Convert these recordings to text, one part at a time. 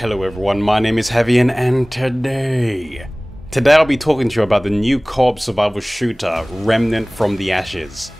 Hello everyone, my name is Havian and today I'll be talking to you about the new co-op survival shooter, Remnant from the Ashes.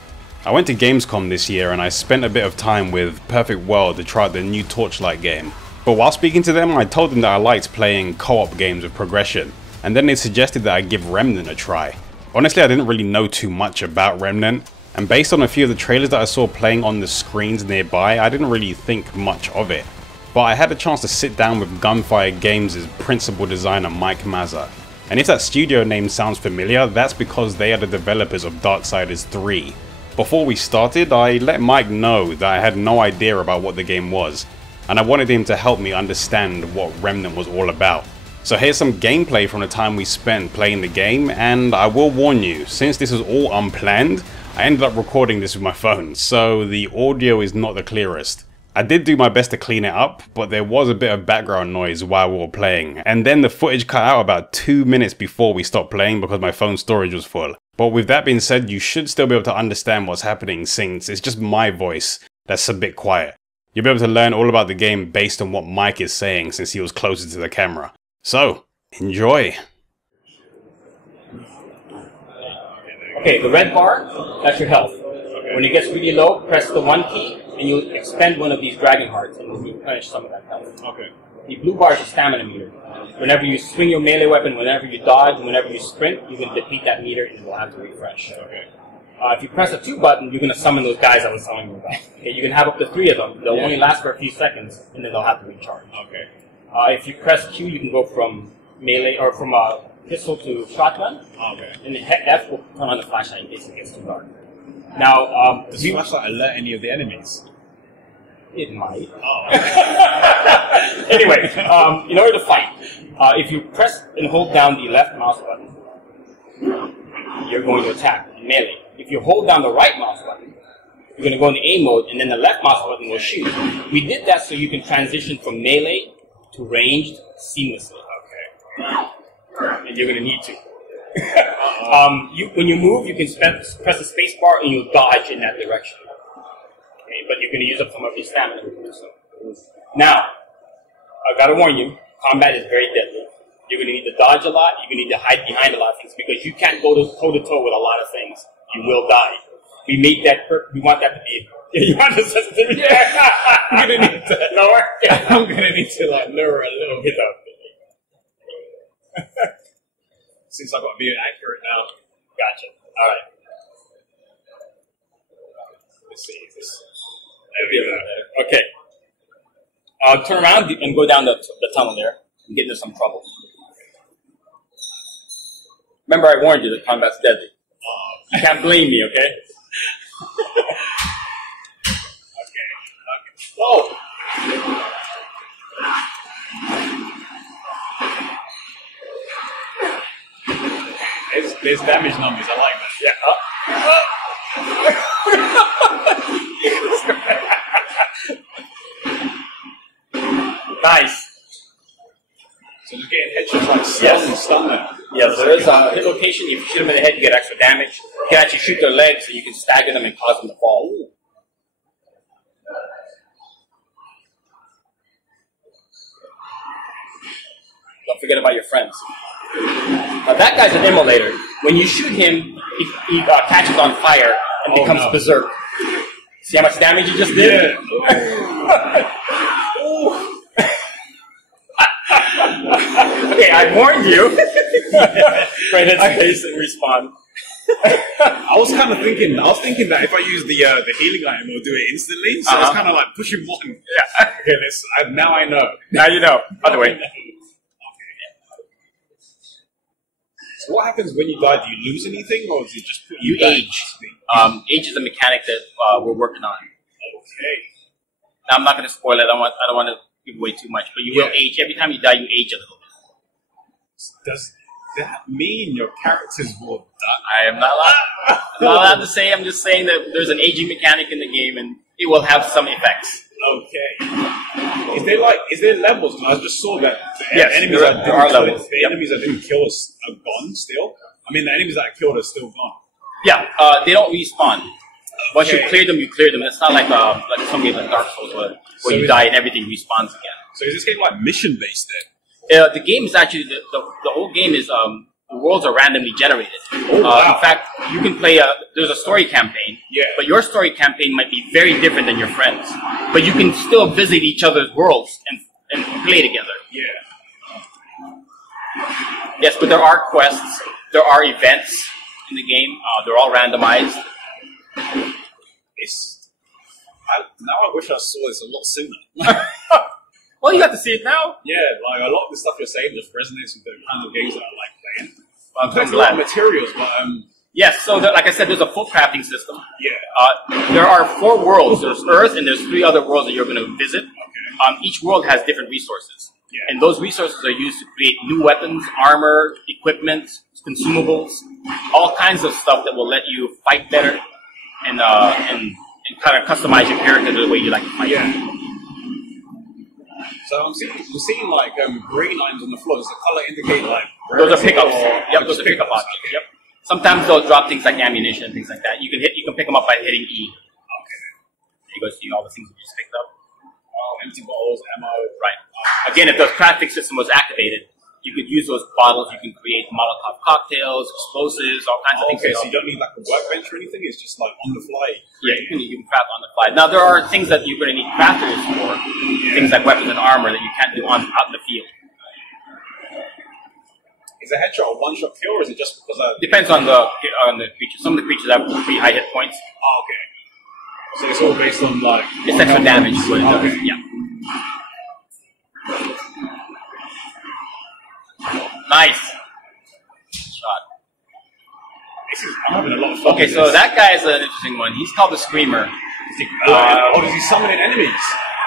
I went to Gamescom this year and I spent a bit of time with Perfect World to try out the new Torchlight game. But while speaking to them, I told them that I liked playing co-op games with progression, and then they suggested that I give Remnant a try. Honestly, I didn't really know too much about Remnant, and based on a few of the trailers that I saw playing on the screens nearby, I didn't really think much of it. But I had a chance to sit down with Gunfire Games' principal designer Mike Maza. And if that studio name sounds familiar, that's because they are the developers of Darksiders 3. Before we started, I let Mike know that I had no idea about what the game was, and I wanted him to help me understand what Remnant was all about. So here's some gameplay from the time we spent playing the game, and I will warn you, since this is all unplanned, I ended up recording this with my phone, so the audio is not the clearest. I did do my best to clean it up, but there was a bit of background noise while we were playing, and then the footage cut out about 2 minutes before we stopped playing because my phone storage was full. But with that being said, you should still be able to understand what's happening since it's just my voice that's a bit quiet. You'll be able to learn all about the game based on what Mike is saying since he was closer to the camera. So, enjoy! Okay, the red bar, that's your health. When it gets really low, press the 1 key, and you'll expend one of these dragon hearts, and you'll replenish some of that health. Okay. The blue bar is your stamina meter. Whenever you swing your melee weapon, whenever you dodge, and whenever you sprint, you can deplete that meter, and it will have to refresh. Okay. If you press the 2 button, you're going to summon those guys I was telling you about. Okay, you can have up to 3 of them. They'll only last for a few seconds, and then they'll have to recharge. Okay. If you press Q, you can go from melee, or from pistol to shotgun. Okay. And F will turn on the flashlight in case it gets too dark. Now, does the flashlight alert any of the enemies? It might. Oh. Anyway, in order to fight, if you press and hold down the left mouse button, you're going to attack in melee. If you hold down the right mouse button, you're going to go into aim mode, and then the left mouse button will shoot. We did that so you can transition from melee to ranged seamlessly. Okay. And you're going to need to. When you move, you can press the space bar and you'll dodge in that direction. Okay, but you're going to use up some of your stamina to do so. Now, I've got to warn you, combat is very deadly. You're going to need to dodge a lot, you're going to need to hide behind a lot of things, because you can't go toe-to-toe with a lot of things. You will die. We made that, we want that to be, you want the sensitivity? Yeah. I'm going to need to lower? Yeah, I'm going to need to lower a little bit up. Since I've got to be accurate now. Gotcha. Alright. Let's see if this... Okay. Turn around and go down the tunnel there and get into some trouble. Remember I warned you that combat's deadly. You can't blame me, okay? Okay. Oh! There's damage numbers, I like that. Yeah. Nice. So just getting headshots like stun and stun there. Yeah, so there's a hit location. If you shoot them in the head, you get extra damage. You can actually shoot their legs, so you can stagger them and cause them to fall. Ooh. Don't forget about your friends. Now that guy's an immolator. When you shoot him, he catches on fire and becomes berserk. See how much damage he just did? Yeah. Okay, I warned you. Right in his face and respawn. I was thinking that if I use the healing item, it'll do it instantly. So it's kind of like pushing one. Yeah. Okay, now I know. Now you know. By the way. So what happens when you die? Do you lose anything, or does it just put you age? Age is a mechanic that we're working on. Okay. Now I'm not going to spoil it. I don't want to give away too much, but you will age. Every time you die, you age a little bit. Does that mean your characters will die? I am not allowed to say. I'm just saying that there's an aging mechanic in the game, and it will have some effects. Okay. Is there levels? I just saw that the enemies there are levels. The enemies that didn't kill us are gone still. I mean, the enemies that killed us still gone. Yeah, they don't respawn. Once you clear them, you clear them. It's not like some games like Dark Souls where you die and everything respawns again. So is this game like mission based then? The game is actually the whole game is the worlds are randomly generated. Oh, wow. In fact, you can play there's a story campaign. Yeah. But your story campaign might be very different than your friends. But you can still visit each other's worlds and play together. Yeah. Yes, but there are quests. There are events in the game. They're all randomized. Now I wish I saw this a lot sooner. Well, you have to see it now. Yeah, like a lot of the stuff you're saying just resonates with the kind of games that I like playing. Well, There's a lot of materials, but yes, so like I said, there's a full crafting system. yeah. There are 4 worlds. There's Earth, and there's 3 other worlds that you're going to visit. Okay. Each world has different resources. Yeah. And those resources are used to create new weapons, armor, equipment, consumables, all kinds of stuff that will let you fight better and kind of customize your character the way you like to fight. Yeah. So we're seeing like green lines on the floor. Does the color indicate like those are pickups? Yep, those are pickup pickup objects. Okay. Yep. Sometimes they'll drop things like ammunition and things like that. You can pick them up by hitting E. Okay. There you go, see all the things we just picked up. Oh, empty bottles, ammo. Right. Again, if the crafting system was activated, you could use those bottles. You can create Molotov cocktails, explosives, all kinds of things. Okay, so you don't need like a workbench or anything. It's just like on the fly. Yeah, you can craft on the fly. Now there are things that you're going to need crafters for, things like weapons and armor that you can't do out in the field. Is a headshot a one-shot kill, or is it just because of... Depends on the creature. Some of the creatures have pretty high hit points. Oh, okay. So it's all based on like... It's extra damage is what it does. Okay. Yeah. Nice. Shot. I'm having a lot of fun. Okay, with so this. that guy is an interesting one. He's called the Screamer. Does he summon enemies?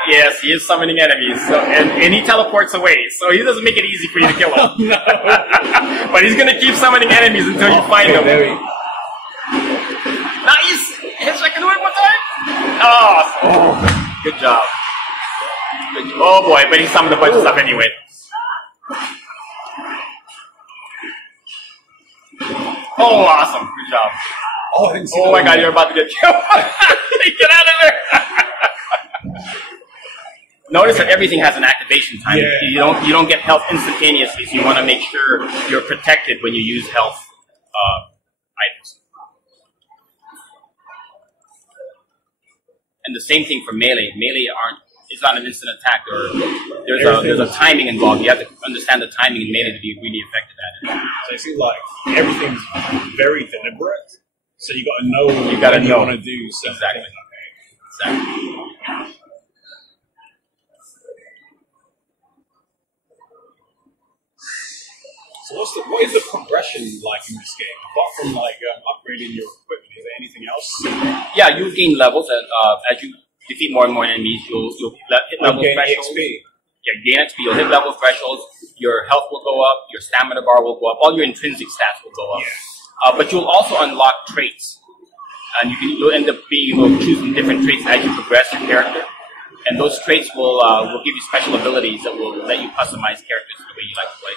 Yes, he is summoning enemies, so, and he teleports away, so he doesn't make it easy for you to kill him. Oh, no. But he's going to keep summoning enemies until you find them. Nice! Headshot can do it one time? Oh, good job. Oh boy, but he summoned a bunch of stuff anyway. Oh, awesome. Good job. Oh, I didn't see Oh my god, you're about to get killed. Get out of there! Notice that everything has an activation time. Yeah. You don't get health instantaneously, so you want to make sure you're protected when you use health items. And the same thing for melee. Melee it's not an instant attack. There's a timing involved. You have to understand the timing in melee to be really effective at it. So it seems like everything's very deliberate. So you got to know You gotta what know. you want to do. So Exactly. Okay. Exactly. So what is the progression like in this game? Apart from like upgrading your equipment, is there anything else? Yeah, you gain levels, and as you defeat more and more enemies, you'll hit level gain thresholds. XP. Yeah, gain XP. You'll hit level thresholds. Your health will go up. Your stamina bar will go up. All your intrinsic stats will go up. Yeah. But you'll also unlock traits, and you'll end up being able to choose different traits as you progress your character. And those traits will give you special abilities that will let you customize characters the way you like to play.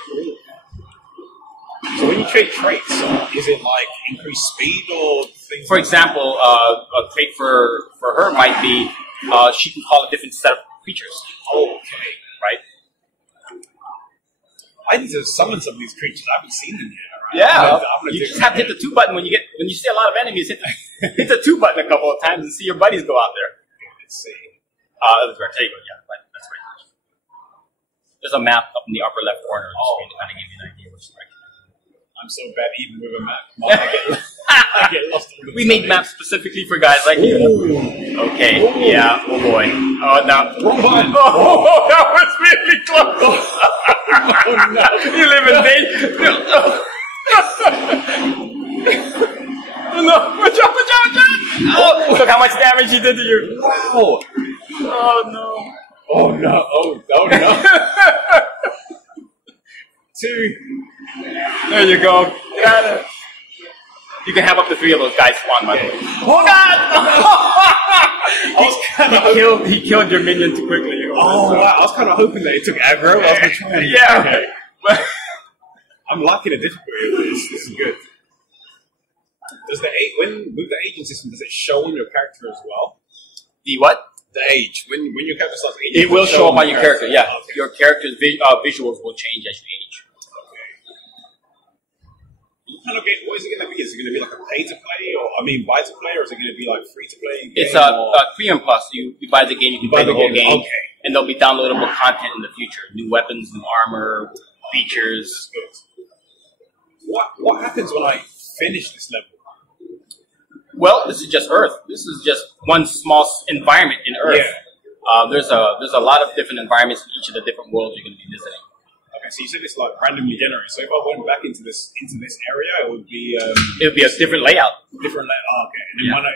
So when you trade traits, is it like increased speed or things? For example, a trait for her might be she can call a different set of creatures. Okay. Right? I need to summon some of these creatures. I haven't seen them yet. Right? Yeah, I'm gonna you do just have to hit the 2 button when you see a lot of enemies. Hit the 2 button a couple of times and see your buddies go out there. Let's see. That's right. There you go. Yeah, right. That's right. There's a map up in the upper left corner of the screen to kind of give you an idea which direction. I'm so bad even with a map. I get lost. All the We time. made maps specifically for guys like you. Okay. Ooh. Yeah. Oh boy. Oh no. Wrong button. Oh, that was really close. Oh no. You live in danger. No. Watch out! Watch out! Watch out! Oh, look how much damage he did to you. Wow. Oh no. Oh no. Oh no. 2. There you go. Get out of it. You can have up to 3 of those guys spawn, by the way. Oh God! He killed your minion too quickly. Oh wow. I was kind of hoping that it took aggro. I was going to try and... Yeah. Okay. But I'm liking the difficulty of this. This is good. Does with the agent system, does it show on your character as well? the what? The age. When your character starts aging, it will show up on your character. Yeah, okay. your character's visuals will change as you age. What kind of game? What is it going to be? Is it going to be like a pay to play, or buy to play, or is it going to be like free to play? It's a premium plus. You buy the game, you can play the whole game, and there'll be downloadable content in the future: new weapons, new armor, features. What happens when I finish this level? Well, this is just Earth. This is just one small environment in Earth. Yeah. There's a lot of different environments in each of the different worlds you're going to be visiting. Okay, so you said it's like randomly generated. So if I went back into this area, it would be a different layout. Different layout. Oh, okay. And then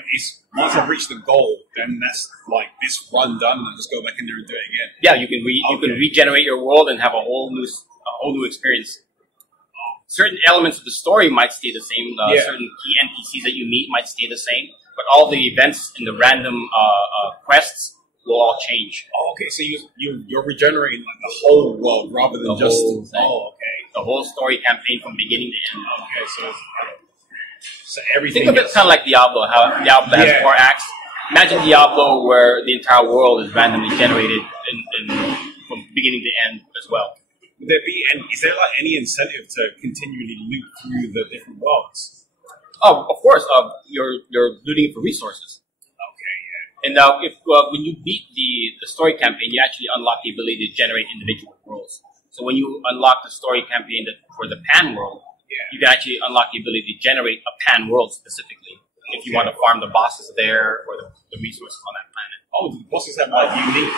once I've reached the goal, then that's like this run done, and I just go back in there and do it again. Yeah, you can regenerate your world and have a whole new experience. Certain elements of the story might stay the same. Certain key NPCs that you meet might stay the same, but all the events in the random quests will all change. Oh, okay. So you're regenerating like the whole world rather than just the whole story campaign from beginning to end. Okay, so everything. Think of it kind of like Diablo. How Diablo has 4 acts. Imagine Diablo where the entire world is randomly generated from beginning to end as well. Would there be, and is there like any incentive to continually loot through the different worlds? Oh, of course. You're looting for resources. Okay, yeah. And when you beat the story campaign, you actually unlock the ability to generate individual worlds. So when you unlock the story campaign for the Pan world, you can actually unlock the ability to generate a Pan world specifically if you want to farm the bosses there or the resources on that planet. Oh, the bosses have like unique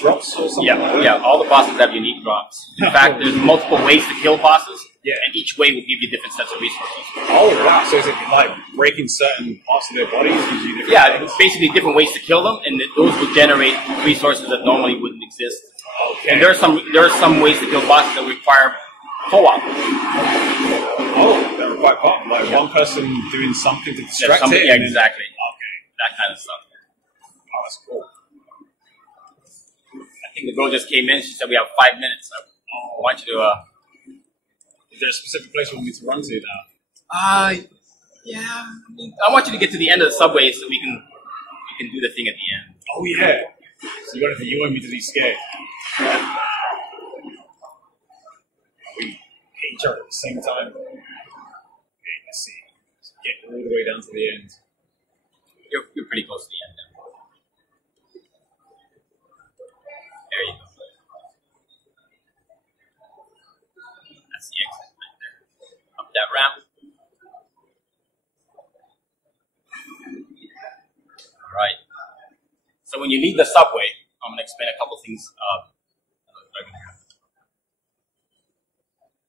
drops or something? Yeah, all the bosses have unique drops. In fact, there's multiple ways to kill bosses, and each way will give you different sets of resources. Oh, wow. So is it like breaking certain parts of their bodies? Gives you different things? It's basically different ways to kill them, and those will generate resources that normally wouldn't exist. Okay. And there are some ways to kill bosses that require co-op. Oh, that require co-op? Like one person doing something to distract it? Yeah, exactly. Okay. That kind of stuff. Oh, that's cool. I think the girl just came in. She said we have 5 minutes. I want you to. Is there a specific place you want me to run to now? Yeah. I want you to get to the end of the subway so we can do the thing at the end. Oh yeah. So you want me to be scared? We hit each other at the same time. Okay, let's see. So get all the way down to the end. You're pretty close to the end now. There you go. That's the exit right there. Up that ramp. Alright. So when you leave the subway, I'm going to explain a couple things that are going to happen.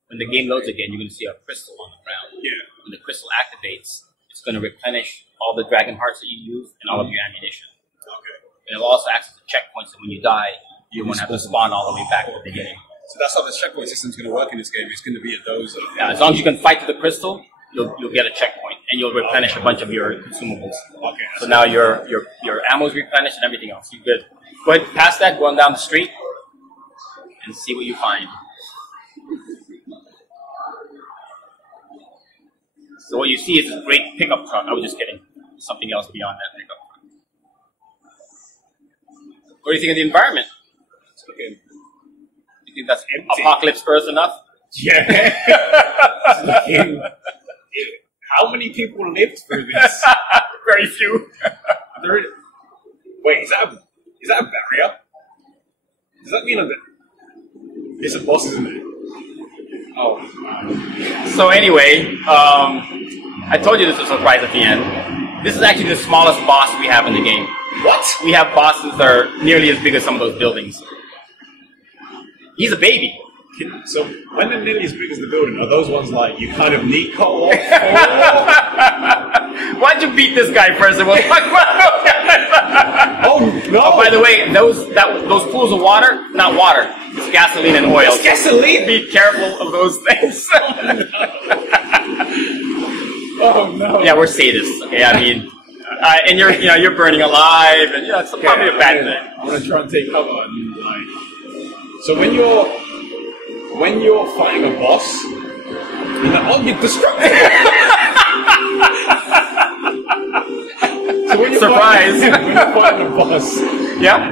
When the game loads again, you're going to see a crystal on the ground. Yeah. When the crystal activates, it's going to replenish all the dragon hearts that you use and all of your ammunition. Okay. And it'll also act as a checkpoint, so when you die, you won't have to spawn all the way back to the beginning. So that's how the checkpoint system is going to work in this game. It's going to be at those. As long as you can fight to the crystal, you'll get a checkpoint, and you'll replenish a bunch of your consumables. Okay. So now your ammo's replenished and everything else. You're good. Go ahead, past that, go on down the street, and see what you find. So what you see is this great pickup truck. I was just kidding. Something else beyond that pickup truck. What do you think of the environment? It's looking. You think that's empty. Apocalypse Earth enough? Yeah. How many people lived through this? Very few. Wait, is that a barrier? Does that mean that there's a boss, isn't it? Oh. So anyway, I told you this was a surprise at the end. This is actually the smallest boss we have in the game. What? We have bosses that are nearly as big as some of those buildings. He's a baby. So when they're nearly as big as the building, are those ones like you kind of need co-op? Why'd you beat this guy first? Oh no! Oh, by the way, those pools of water, not water, it's gasoline and oil. It's gasoline. Be careful of those things. Oh no! Yeah, we're sadists. Okay, I mean, and you're burning alive, and it's probably a bad thing. I'm gonna try and take cover on you, like. So when you're fighting a boss, you're destructible. So when you're surprise! When you're fighting a boss, Yeah.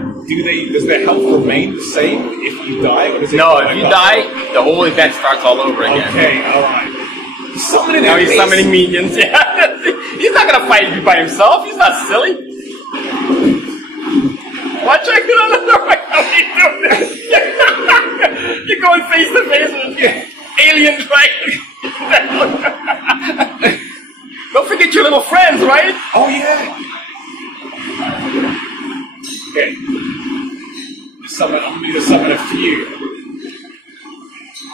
Does their health remain the same if you die, or does it? No, if you die, the whole event starts all over again. Okay, all right. Summoning. Now he's summoning minions. Yeah, he's not gonna fight you by himself. He's not silly. Watch out! How are you doing this? You're going face to face with aliens, right? Don't forget your little friends, right? Oh yeah. Okay. I'm going to summon a few.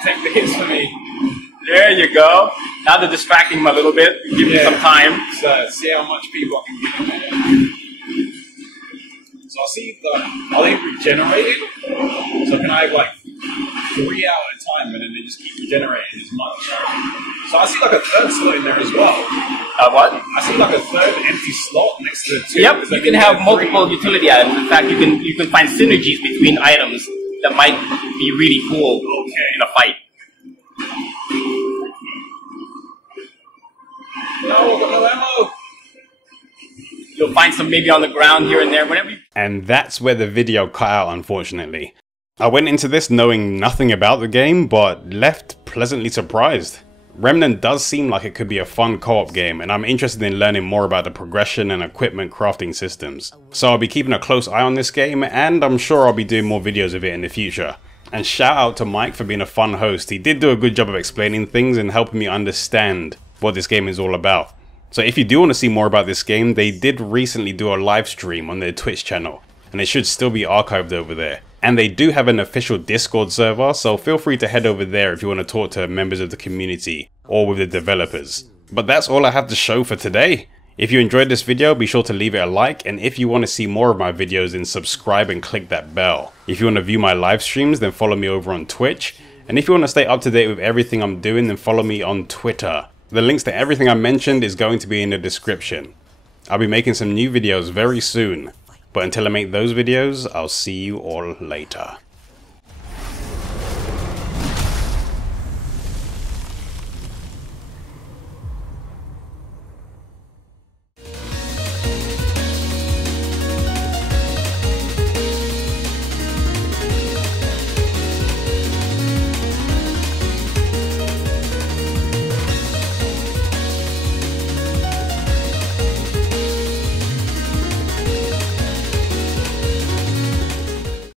Take the hits for me. There you go. Now they're distracting him a little bit. Give him some time. So see how much people I can get in there. So I'll see if are they regenerated? So can I have like 3 out at a time and then they just keep regenerating as much? So I see like a third slot in there as well. What? I see like a third empty slot next to the two. Yep, you can have multiple utility items. In fact, you can find synergies between items that might be really cool in a fight. No, I've got no ammo. You'll find some maybe on the ground here and there, whenever you... And that's where the video cut out, unfortunately. I went into this knowing nothing about the game, but left pleasantly surprised. Remnant does seem like it could be a fun co-op game, and I'm interested in learning more about the progression and equipment crafting systems. So I'll be keeping a close eye on this game, and I'm sure I'll be doing more videos of it in the future. And shout out to Mike for being a fun host. He did do a good job of explaining things and helping me understand what this game is all about. So if you do want to see more about this game, they did recently do a live stream on their Twitch channel, and it should still be archived over there. And they do have an official Discord server, so feel free to head over there if you want to talk to members of the community or with the developers. But that's all I have to show for today. If you enjoyed this video, be sure to leave it a like, and if you want to see more of my videos, then subscribe and click that bell. If you want to view my live streams, then follow me over on Twitch. And if you want to stay up to date with everything I'm doing, then follow me on Twitter. The links to everything I mentioned is going to be in the description. I'll be making some new videos very soon, but until I make those videos, I'll see you all later.